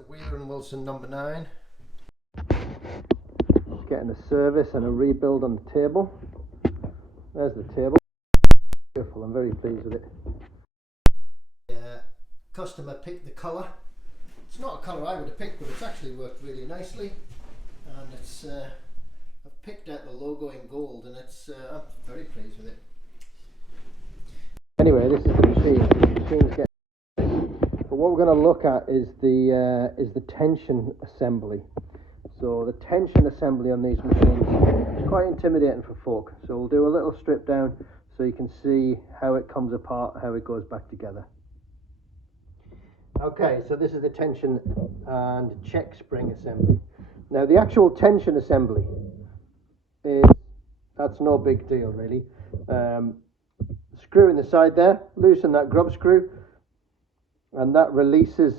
Mr. Wheeler and Wilson number 9. Getting a service and a rebuild on the table. There's the table. Beautiful, I'm very pleased with it. Customer picked the colour. It's not a colour I would have picked, but it's actually worked really nicely. And it's I've picked out the logo in gold, and I'm very pleased with it. Anyway, this is the machine. The machine's getting. But what we're going to look at is the tension assembly. So the tension assembly on these machines is quite intimidating for folk. So we'll do a little strip down so you can see how it comes apart, how it goes back together. Okay, so this is the tension and check spring assembly. Now the actual tension assembly that's no big deal really. Screw in the side there, loosen that grub screw, and that releases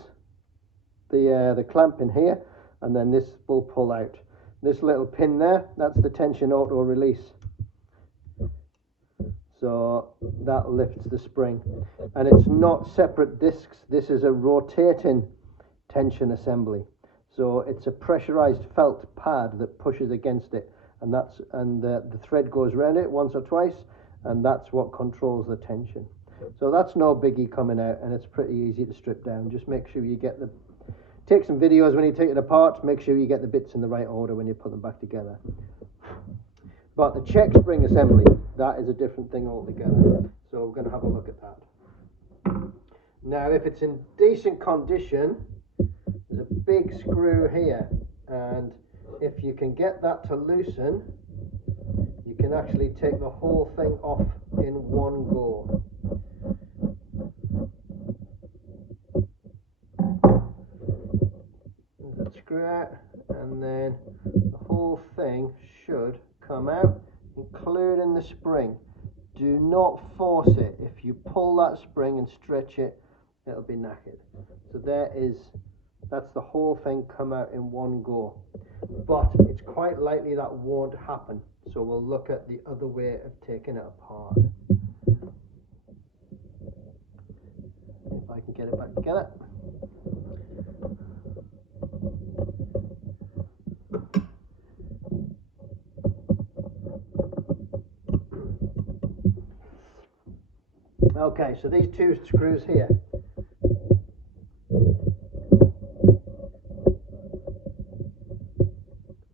the clamp in here, and then this will pull out. This little pin there, that's the tension auto release. So that lifts the spring, and it's not separate discs. This is a rotating tension assembly. So it's a pressurized felt pad that pushes against it, and the thread goes around it once or twice, and that's what controls the tension. So that's no biggie coming out, and it's pretty easy to strip down. Just make sure you take some videos when you take it apart. Make sure you get the bits in the right order when you put them back together. But the check spring assembly, that is a different thing altogether. So we're going to have a look at that. Now, if it's in decent condition, there's a big screw here, and if you can get that to loosen, you can actually take the whole thing off in one go. There's that screw out, and then the whole thing should come out, including the spring. Do not force it. If you pull that spring and stretch it, it'll be knackered. So that's the whole thing come out in one go. But it's quite likely that won't happen. So we'll look at the other way of taking it apart. If I can get it back together. Okay, so these two screws here.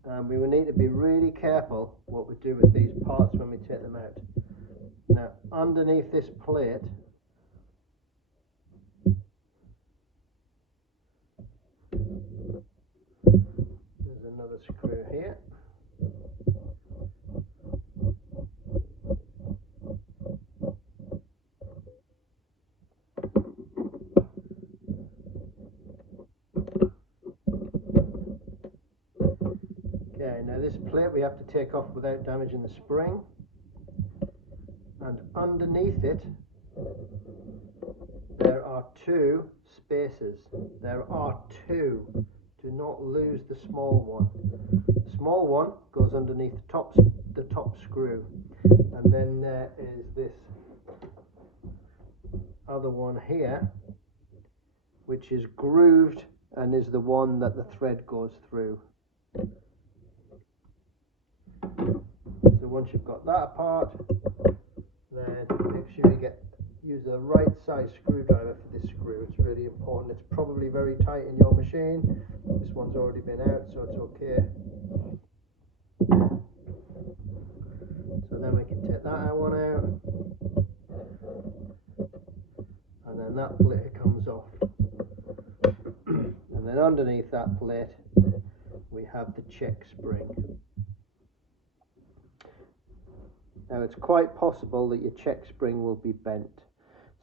And we will need to be really careful what we do with these parts when we take them out. Now, underneath this plate, there's another screw here. Okay, now this plate we have to take off without damaging the spring, and underneath it there are two spaces. There are two. Do not lose the small one. The small one goes underneath the top screw, and then there is this other one here, which is grooved and is the one that the thread goes through. So once you've got that apart, then make sure you use the right size screwdriver for this screw. It's really important. It's probably very tight in your machine. This one's already been out, so it's okay. So then we can take that one out, and then that plate comes off. And then underneath that plate we have the check spring. Now it's quite possible that your check spring will be bent.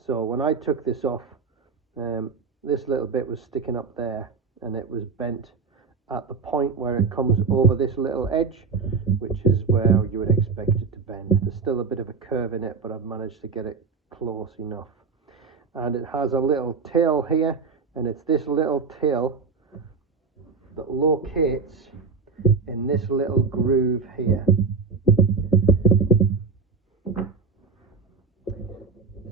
So when I took this off, this little bit was sticking up there, and it was bent at the point where it comes over this little edge, which is where you would expect it to bend. There's still a bit of a curve in it, but I've managed to get it close enough. And it has a little tail here, and it's this little tail that locates in this little groove here.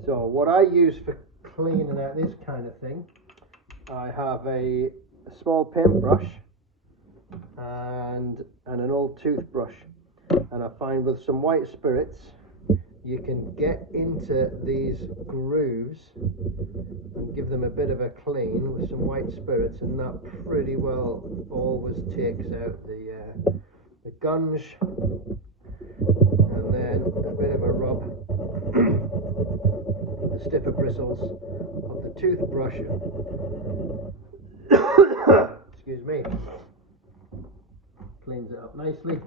So what I use for cleaning out this kind of thing, I have a a small paintbrush and an old toothbrush, and I find with some white spirits you can get into these grooves and give them a bit of a clean with some white spirits, and that pretty well always takes out the gunge, and then a bit of a rub the stiffer bristles of the toothbrush excuse me, cleans it up nicely,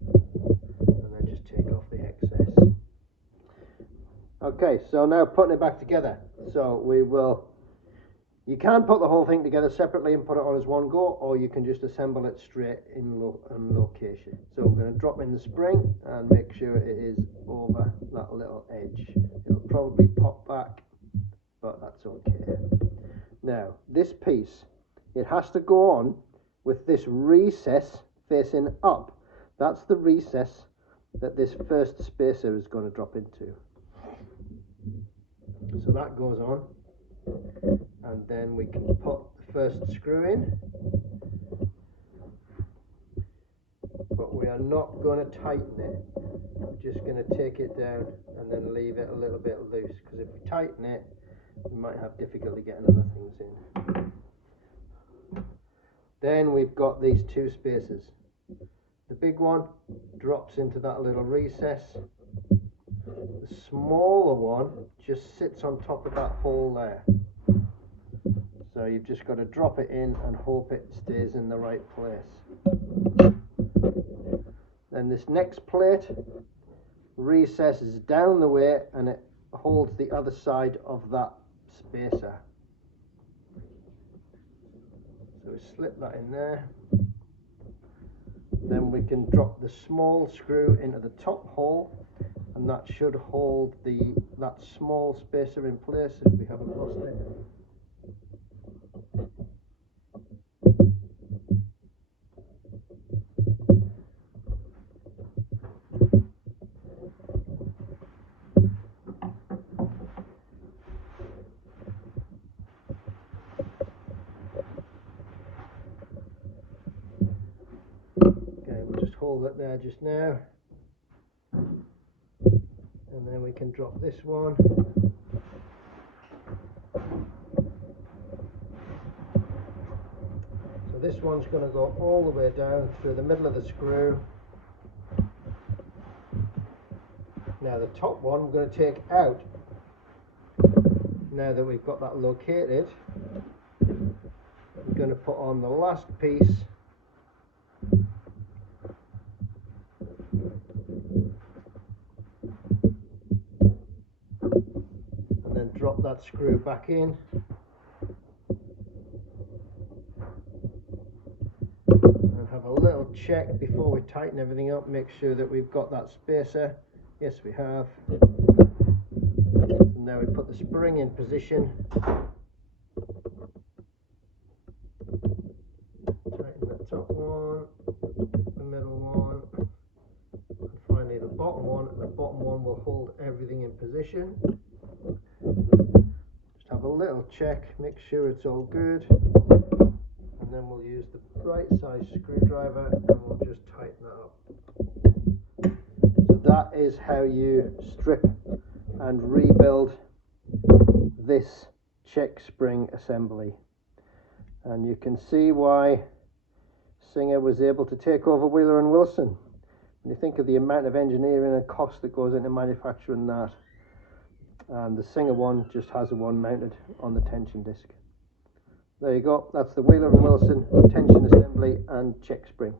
and then just take off the excess. Okay, so now putting it back together. So we will, you can put the whole thing together separately and put it on as one go, or you can just assemble it straight in location. So we're going to drop in the spring and make sure it is over that little edge. It'll probably pop back, but that's okay. Now this piece, it has to go on with this recess facing up. That's the recess that this first spacer is going to drop into. So that goes on, and then we can put the first screw in, but we are not going to tighten it. We're just going to take it down and then leave it a little bit loose, because if we tighten it we might have difficulty getting other things in. Then we've got these two spacers. The big one drops into that little recess. The smaller one just sits on top of that hole there. So you've just got to drop it in and hope it stays in the right place. Then this next plate recesses down the way and it holds the other side of that spacer. So we slip that in there. Then we can drop the small screw into the top hole, and that should hold that small spacer in place if we haven't lost it. Okay, we'll just hold it there just now. And then we can drop this one. So this one's going to go all the way down through the middle of the screw. Now the top one we're going to take out. Now that we've got that located, we're going to put on the last piece. Drop that screw back in, and have a little check before we tighten everything up. Make sure that we've got that spacer. Yes, we have. So now we put the spring in position. Tighten the top one, the middle one, and finally the bottom one. The bottom one will hold everything in position. Have a little check, make sure it's all good, and then we'll use the right size screwdriver and we'll just tighten that up. So that is how you strip and rebuild this check spring assembly, and you can see why Singer was able to take over Wheeler and Wilson. When you think of the amount of engineering and cost that goes into manufacturing that. And the Singer one just has a one mounted on the tension disc. There you go, that's the Wheeler and Wilson tension assembly and check spring.